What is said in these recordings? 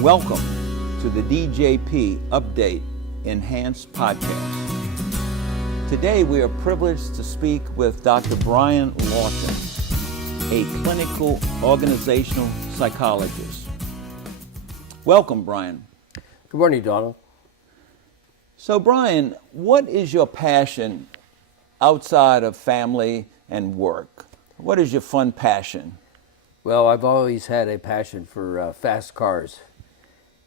Welcome to the DJP Update Enhanced Podcast. Today we are privileged to speak with Dr. Bryan Lawton, a clinical organizational psychologist. Welcome, Bryan. Good morning, Donald. So, Bryan, what is your passion outside of family and work? What is your fun passion? Well, I've always had a passion for fast cars,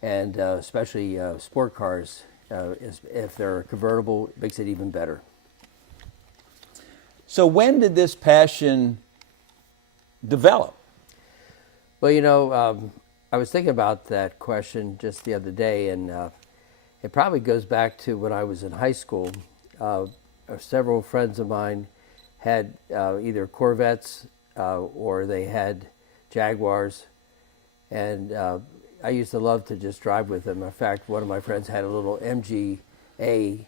and especially sport cars. If they're convertible, it makes it even better. So when did this passion develop? Well, I was thinking about that question just the other day, and it probably goes back to when I was in high school. Several friends of mine had either Corvettes or they had Jaguars, and I used to love to just drive with them. In fact, one of my friends had a little MGA,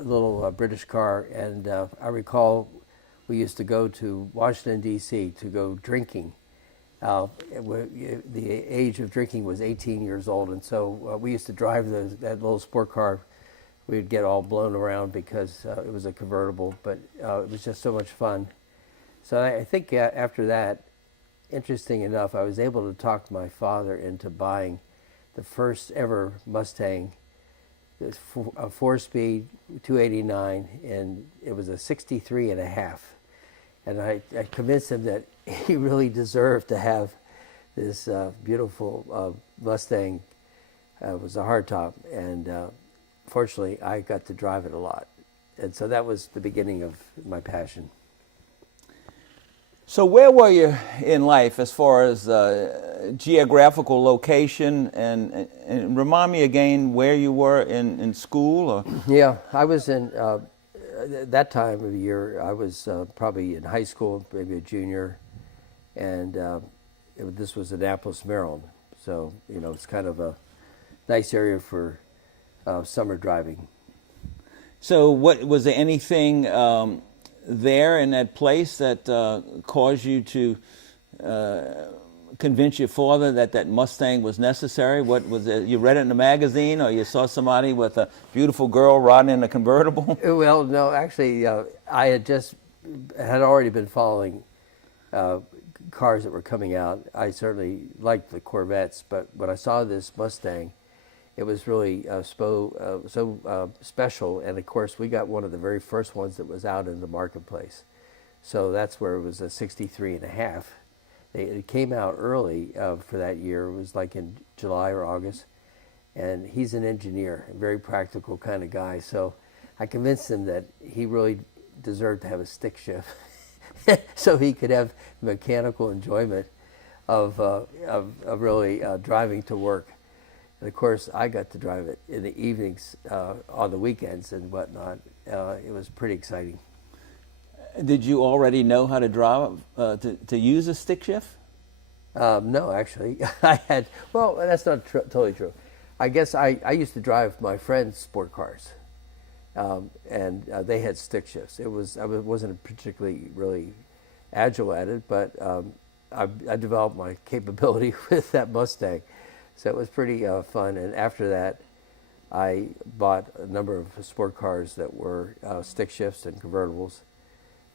little British car, and I recall we used to go to Washington, D.C. to go drinking. The age of drinking was 18 years old, and so we used to drive that little sport car. We'd get all blown around because it was a convertible, but it was just so much fun. So I think after that, interesting enough, I was able to talk my father into buying the first ever Mustang. It was a 4-speed, 289, and it was a 63 and a half. And I convinced him that he really deserved to have this beautiful Mustang. It was a hardtop, and fortunately, I got to drive it a lot. And so that was the beginning of my passion. So where were you in life as far as geographical location, and remind me again where you were in school? Or? Yeah, I was in, that time of year, I was probably in high school, maybe a junior, and this was Annapolis, Maryland. So, it's kind of a nice area for summer driving. So was there anything there in that place that caused you to convince your father that Mustang was necessary? What was it? You read it in a magazine, or you saw somebody with a beautiful girl riding in a convertible? Well, no, actually, I had already been following cars that were coming out. I certainly liked the Corvettes, but when I saw this Mustang, it was really so special, and of course we got one of the very first ones that was out in the marketplace. So that's where it was a 63 and a half. It came out early for that year. It was like in July or August, and he's an engineer, a very practical kind of guy. So I convinced him that he really deserved to have a stick shift, so he could have mechanical enjoyment of really driving to work. And of course, I got to drive it in the evenings, on the weekends and whatnot. It was pretty exciting. Did you already know how to drive, to use a stick shift? No, actually. Well, that's not totally true. I guess I used to drive my friends' sport cars, and they had stick shifts. I wasn't particularly really agile at it, but I developed my capability with that Mustang. So it was pretty fun, and after that, I bought a number of sport cars that were stick shifts and convertibles,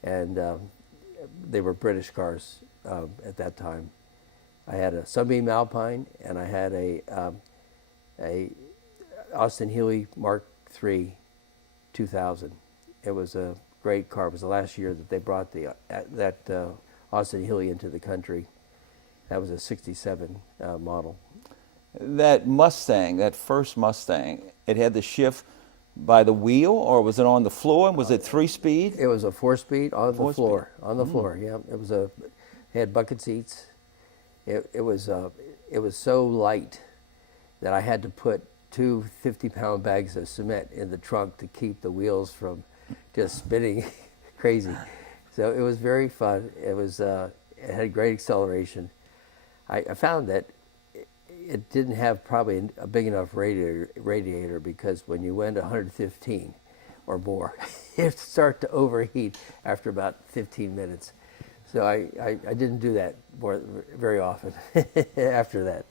and they were British cars at that time. I had a Sunbeam Alpine, and I had a Austin Healey Mark III 2000. It was a great car. It was the last year that they brought that Austin Healey into the country. That was a 67 model. That Mustang, that first Mustang, it had the shift by the wheel, or was it on the floor? Was it 3-speed? It was a 4-speed on the floor. On the floor, yeah. It had bucket seats. It was so light that I had to put 2 50-pound bags of cement in the trunk to keep the wheels from just spinning crazy. So it was very fun. It had great acceleration. I found that it didn't have probably a big enough radiator because when you went 115 or more, it started to overheat after about 15 minutes. So I didn't do that very often after that.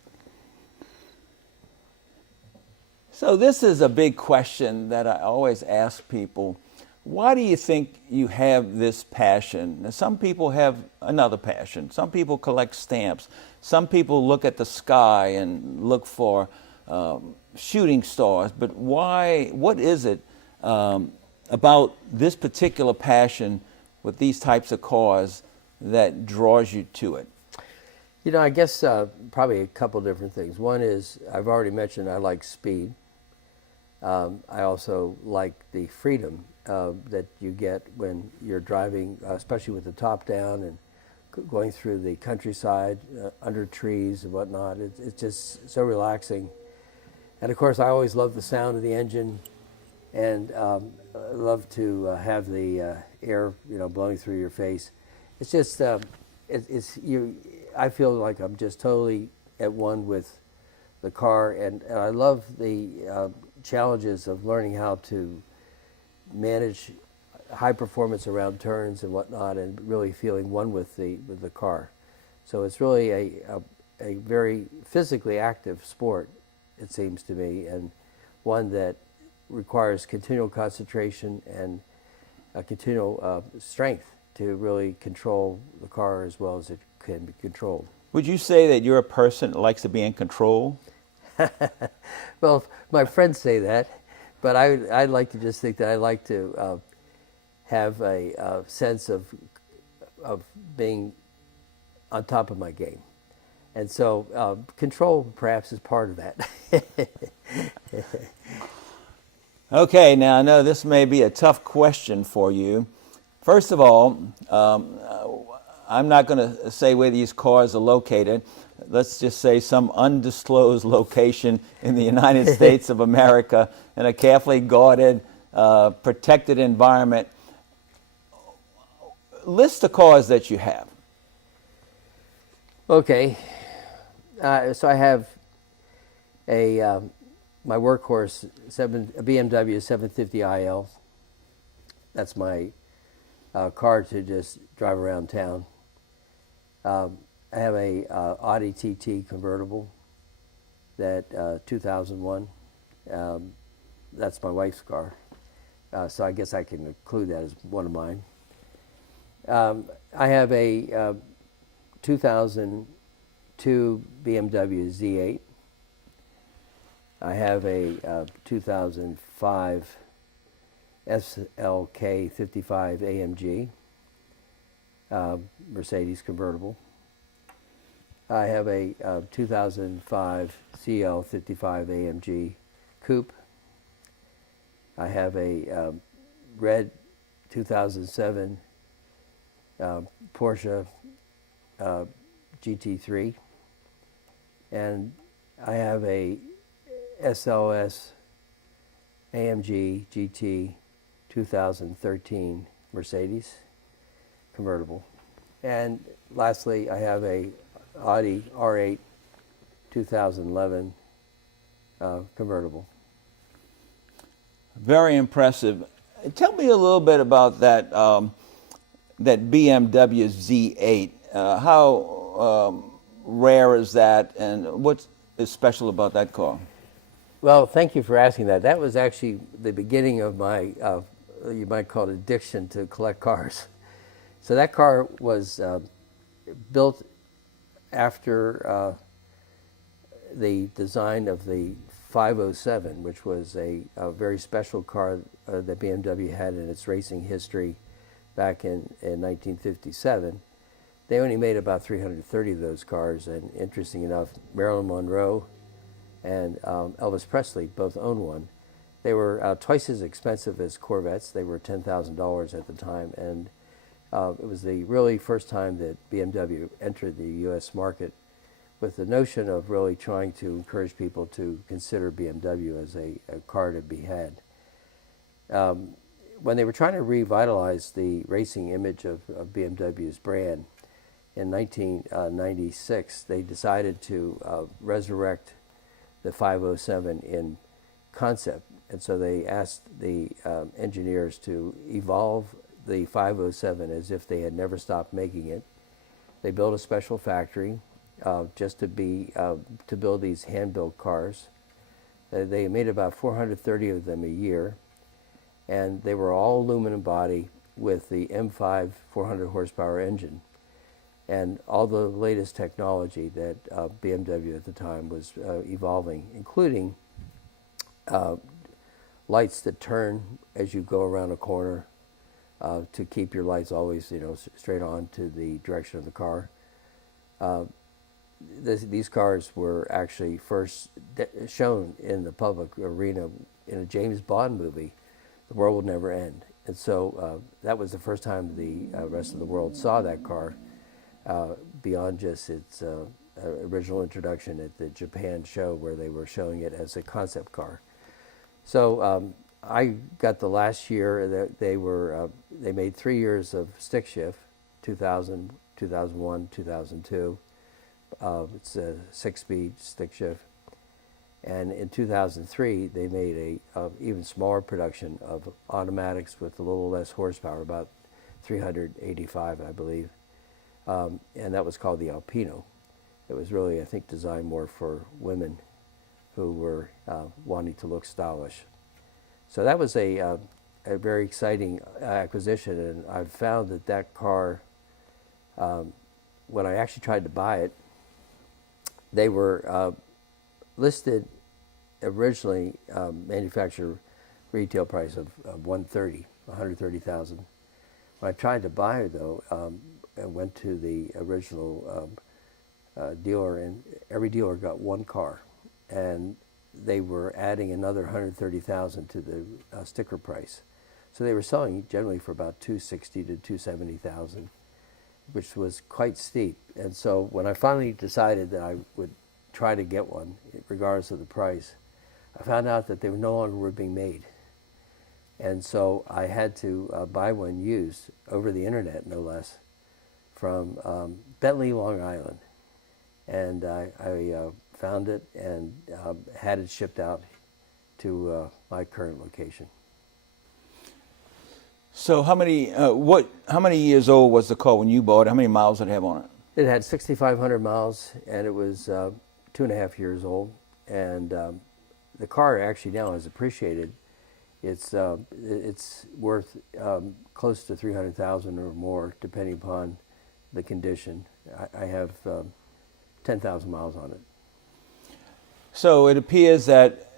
So this is a big question that I always ask people. Why do you think you have this passion? Now, some people have another passion. Some people collect stamps. Some people look at the sky and look for shooting stars. But why? What is it about this particular passion with these types of cars that draws you to it? You know, I guess probably a couple different things. One is, I've already mentioned I like speed. I also like the freedom that you get when you're driving, especially with the top down and going through the countryside, under trees and whatnot. It's just so relaxing. And of course, I always love the sound of the engine, and I love to have the air, blowing through your face. It's just, I feel like I'm just totally at one with the car, and I love the challenges of learning how to manage high performance around turns and whatnot, and really feeling one with the car. So it's really a very physically active sport, it seems to me, and one that requires continual concentration and a continual strength to really control the car as well as it can be controlled. Would you say that you're a person that likes to be in control? Well, my friends say that, but I'd like to just think that I like to have a sense of being on top of my game. And so control perhaps is part of that. Okay, now I know this may be a tough question for you. First of all, I'm not going to say where these cars are located. Let's just say some undisclosed location in the United States of America in a carefully guarded, protected environment. List the cars that you have. Okay, so I have my workhorse, a BMW 750iL. That's my car to just drive around town. I have a Audi TT convertible, that 2001. That's my wife's car, so I guess I can include that as one of mine. I have a 2002 BMW Z8. I have a 2005 SLK 55 AMG, Mercedes convertible. I have a 2005 CL 55 AMG coupe. I have a red 2007 Porsche GT3, and I have a SLS AMG GT 2013 Mercedes convertible. And lastly, I have a Audi R8 2011 convertible. Very impressive. Tell me a little bit about that that BMW Z8. How rare is that, and what is special about that car? Well, thank you for asking that. That was actually the beginning of my, you might call it addiction to collect cars. So that car was built after the design of the 507, which was a very special car that BMW had in its racing history back in 1957. They only made about 330 of those cars, and interesting enough, Marilyn Monroe and Elvis Presley both owned one. They were twice as expensive as Corvettes. They were $10,000 at the time, and it was the really first time that BMW entered the U.S. market with the notion of really trying to encourage people to consider BMW as a car to be had. When they were trying to revitalize the racing image of BMW's brand, in 1996, they decided to resurrect the 507 in concept. And so they asked the engineers to evolve the 507 as if they had never stopped making it, They built a special factory just to build these hand-built cars. They made about 430 of them a year, and they were all aluminum body with the M5 400 horsepower engine, and all the latest technology that BMW at the time was evolving, including lights that turn as you go around a corner to keep your lights always, straight on to the direction of the car. These cars were actually first shown in the public arena in a James Bond movie, The World Will Never End. And so that was the first time the rest of the world saw that car beyond just its original introduction at the Japan show, where they were showing it as a concept car. So I got the last year that they made 3 years of stick shift, 2000, 2001, 2002. It's a 6-speed stick shift. And in 2003, they made a even smaller production of automatics with a little less horsepower, about 385, I believe. And that was called the Alpino. It was really, I think, designed more for women who were wanting to look stylish. So that was a very exciting acquisition, and I've found that car, when I actually tried to buy it, they were listed originally manufacturer retail price of $130,000. When I tried to buy it, though, I went to the original dealer, and every dealer got one car, and they were adding another $130,000 to the sticker price. So they were selling generally for about $260,000 to $270,000, which was quite steep. And so when I finally decided that I would try to get one, regardless of the price, I found out that they no longer were being made. And so I had to buy one used over the internet, no less, from Bentley, Long Island. And I found it and had it shipped out to my current location. So how many years old was the car when you bought it? How many miles did it have on it? It had 6,500 miles, and it was 2.5 years old. And the car actually now has appreciated. It's worth close to $300,000 or more, depending upon the condition. I have 10,000 miles on it. So it appears that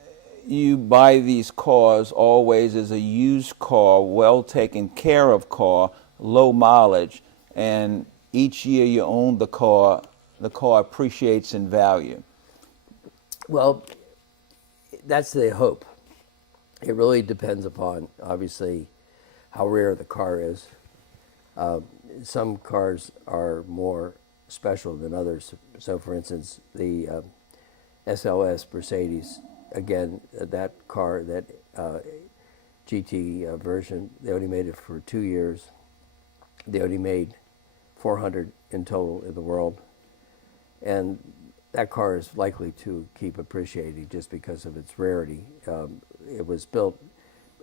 you buy these cars always as a used car, well taken care of car, low mileage, and each year you own the car appreciates in value. Well, that's the hope. It really depends upon, obviously, how rare the car is. Some cars are more special than others. So, for instance, the SLS Mercedes, again, that car, that GT version, they only made it for 2 years. They only made 400 in total in the world. And that car is likely to keep appreciating just because of its rarity. It was built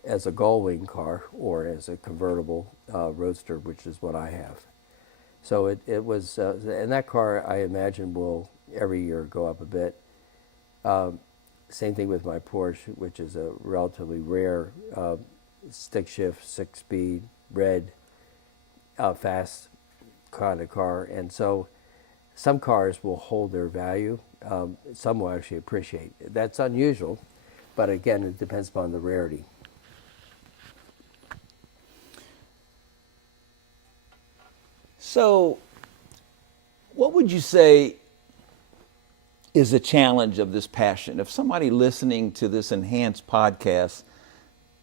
as a gull-wing car or as a convertible roadster, which is what I have. So it was, and that car I imagine will every year go up a bit. Same thing with my Porsche, which is a relatively rare stick shift, 6-speed, red, fast kind of car. And so some cars will hold their value. Some will actually appreciate. That's unusual, but again, it depends upon the rarity. So what would you say is the challenge of this passion? If somebody listening to this Enhanced podcast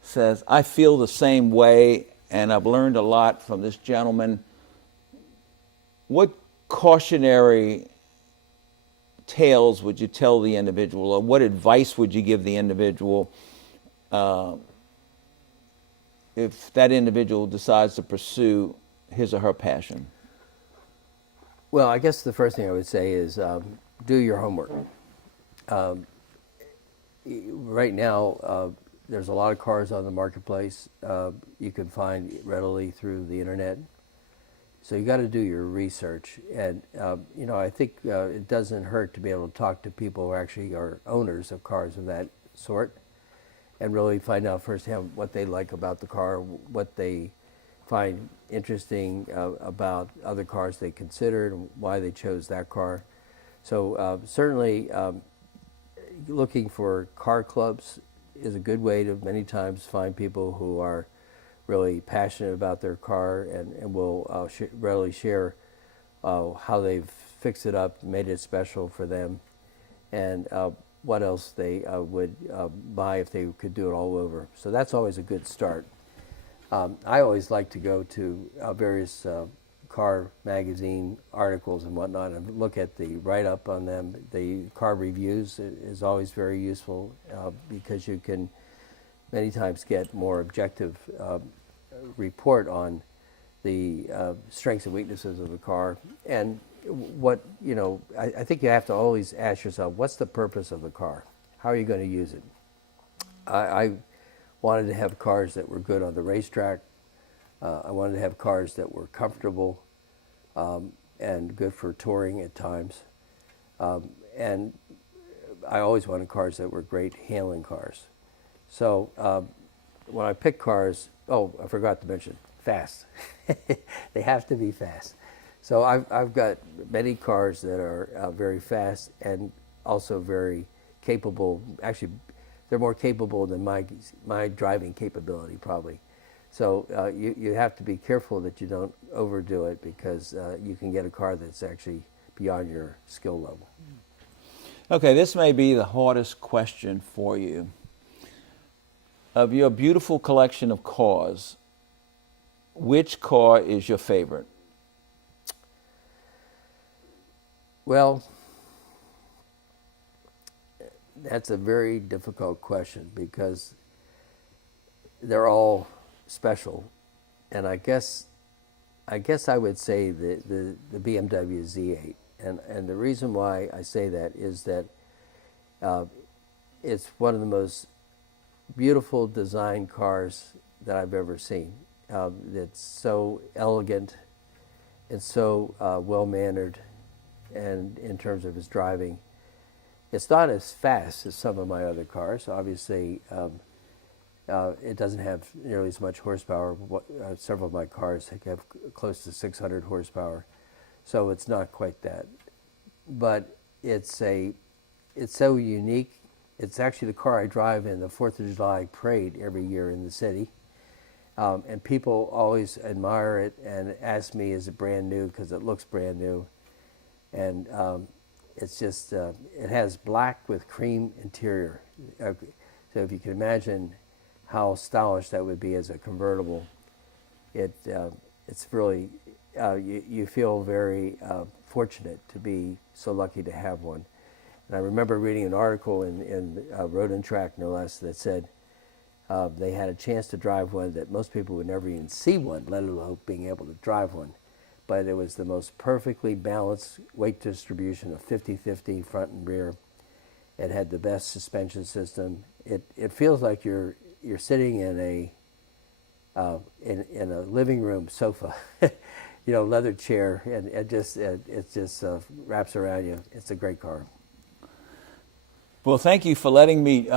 says, I feel the same way and I've learned a lot from this gentleman, what cautionary tales would you tell the individual, or what advice would you give the individual if that individual decides to pursue his or her passion? Well, I guess the first thing I would say is do your homework. Right now, there's a lot of cars on the marketplace you can find readily through the internet. So you got to do your research, and I think it doesn't hurt to be able to talk to people who actually are owners of cars of that sort, and really find out firsthand what they like about the car, what they find interesting about other cars they considered, and why they chose that car. So certainly looking for car clubs is a good way to many times find people who are really passionate about their car and will readily share how they've fixed it up, made it special for them, and what else they would buy if they could do it all over. So that's always a good start. I always like to go to various car magazine articles and whatnot and look at the write-up on them. The car reviews is always very useful because you can many times get more objective report on the strengths and weaknesses of the car. And what, I think you have to always ask yourself, what's the purpose of the car? How are you going to use it? I wanted to have cars that were good on the racetrack. I wanted to have cars that were comfortable and good for touring at times. And I always wanted cars that were great handling cars. So when I pick cars, I forgot to mention, fast. They have to be fast. So I've got many cars that are very fast and also very capable. Actually, they're more capable than my driving capability probably. So you have to be careful that you don't overdo it because you can get a car that's actually beyond your skill level. Okay, this may be the hardest question for you. Of your beautiful collection of cars, which car is your favorite? Well, that's a very difficult question because they're all special, and I guess I would say the BMW Z8, and the reason why I say that is that it's one of the most beautiful design cars that I've ever seen. It's so elegant, it's so well-mannered, and in terms of its driving. It's not as fast as some of my other cars. Obviously, it doesn't have nearly as much horsepower. Several of my cars have close to 600 horsepower, so it's not quite that. But it's so unique. It's actually the car I drive in the 4th of July parade every year in the city. And people always admire it and ask me, is it brand new? Because it looks brand new. And it's just, it has black with cream interior. So if you can imagine how stylish that would be as a convertible, it's really, you feel very fortunate to be so lucky to have one. And I remember reading an article in Road and Track, no less, that said they had a chance to drive one that most people would never even see one, let alone being able to drive one. But it was the most perfectly balanced weight distribution of 50-50 front and rear. It had the best suspension system. It feels like you're sitting in a living room sofa, leather chair, and it just wraps around you. It's a great car. Well, thank you for letting me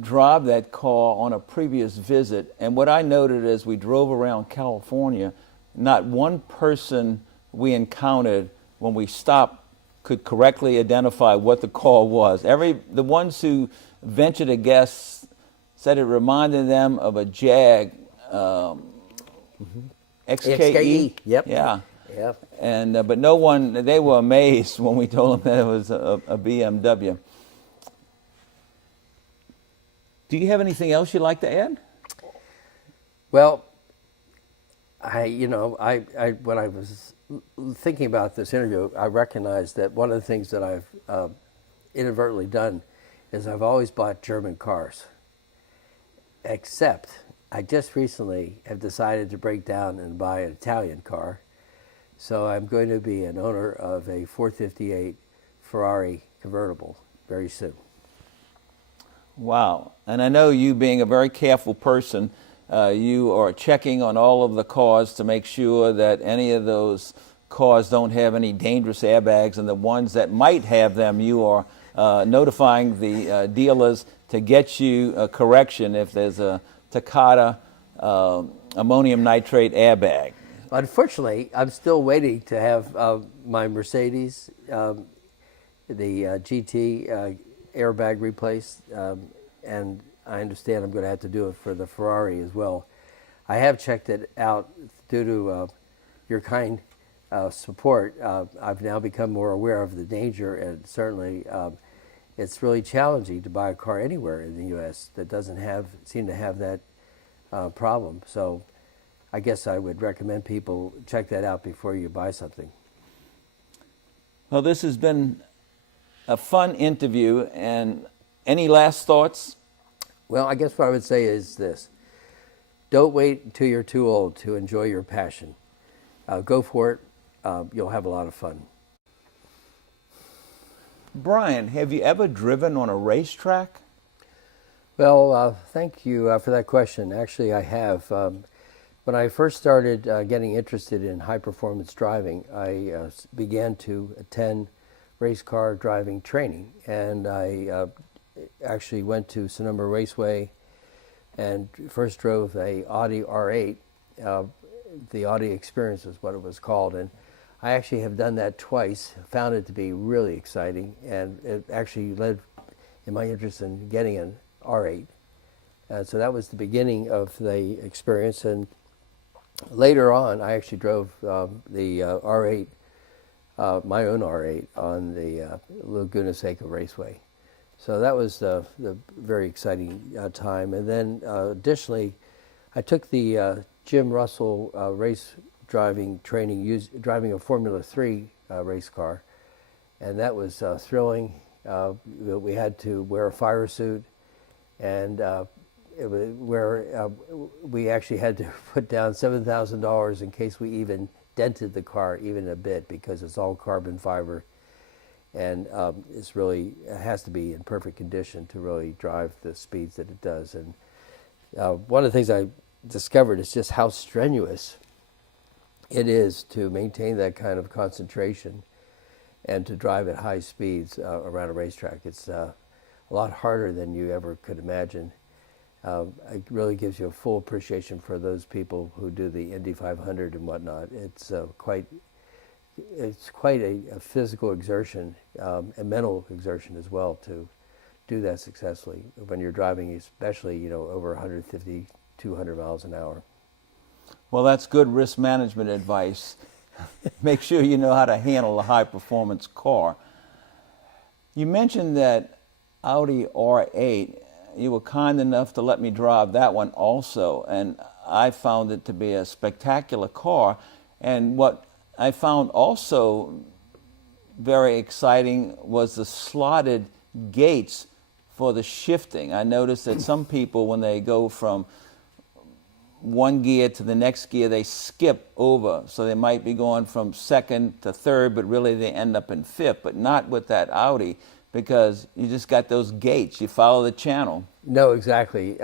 drive that car on a previous visit. And what I noted as we drove around California, not one person we encountered when we stopped could correctly identify what the car was. The ones who ventured a guess said it reminded them of a Jag XKE. Yep. Yeah. Yep. And but no one, they were amazed when we told them that it was a BMW. Do you have anything else you'd like to add? Well, when I was thinking about this interview, I recognized that one of the things that I've inadvertently done is I've always bought German cars. Except I just recently have decided to break down and buy an Italian car. So I'm going to be an owner of a 458 Ferrari convertible very soon. Wow. And I know you being a very careful person, you are checking on all of the cars to make sure that any of those cars don't have any dangerous airbags, and the ones that might have them, you are notifying the dealers to get you a correction if there's a Takata ammonium nitrate airbag. Unfortunately, I'm still waiting to have my Mercedes, the GT airbag replaced, and I understand I'm going to have to do it for the Ferrari as well. I have checked it out due to your kind support. I've now become more aware of the danger, and certainly it's really challenging to buy a car anywhere in the U.S. that doesn't seem to have that problem. So I guess I would recommend people check that out before you buy something. Well, this has been a fun interview, and any last thoughts? Well, I guess what I would say is this. Don't wait until you're too old to enjoy your passion. Go for it. You'll have a lot of fun. Bryan, have you ever driven on a racetrack? Well, thank you for that question. Actually, I have. When I first started getting interested in high-performance driving, I began to attend race car driving training, and I actually went to Sonoma Raceway and first drove a Audi R8. The Audi Experience is what it was called, and I actually have done that twice. Found it to be really exciting, and it actually led in my interest in getting an R8. So that was the beginning of the experience, and later on, I actually drove the R8, my own R8, on the Laguna Seca Raceway. So that was the very exciting time. And then additionally, I took the Jim Russell race driving training, driving a Formula 3 race car. And that was thrilling. We had to wear a fire suit, and we actually had to put down $7,000 in case we even dented the car even a bit, because it's all carbon fiber, and it has to be in perfect condition to really drive the speeds that it does. And one of the things I discovered is just how strenuous it is to maintain that kind of concentration and to drive at high speeds around a racetrack. It's a lot harder than you ever could imagine. It really gives you a full appreciation for those people who do the Indy 500 and whatnot. It's quite a physical exertion and mental exertion as well to do that successfully when you're driving, especially over 150, 200 miles an hour. Well, that's good risk management advice. Make sure you know how to handle a high-performance car. You mentioned that Audi R8. You were kind enough to let me drive that one also, and I found it to be a spectacular car. And what I found also very exciting was the slotted gates for the shifting. I noticed that some people, when they go from one gear to the next gear, they skip over. So they might be going from second to third, but really they end up in fifth, but not with that Audi, because you just got those gates. You follow the channel. No, exactly.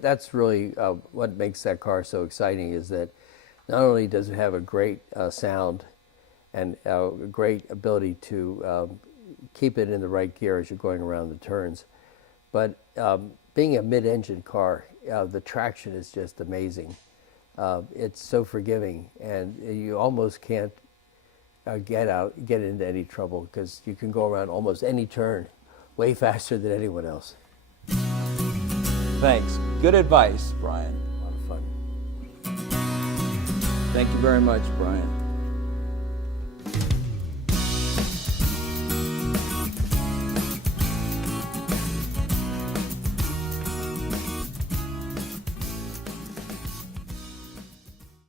That's really what makes that car so exciting, is that not only does it have a great sound and a great ability to keep it in the right gear as you're going around the turns, but being a mid-engine car, the traction is just amazing. It's so forgiving, and you almost can't get into any trouble, because you can go around almost any turn way faster than anyone else. Thanks. Good advice, Bryan. A lot of fun. Thank you very much, Bryan.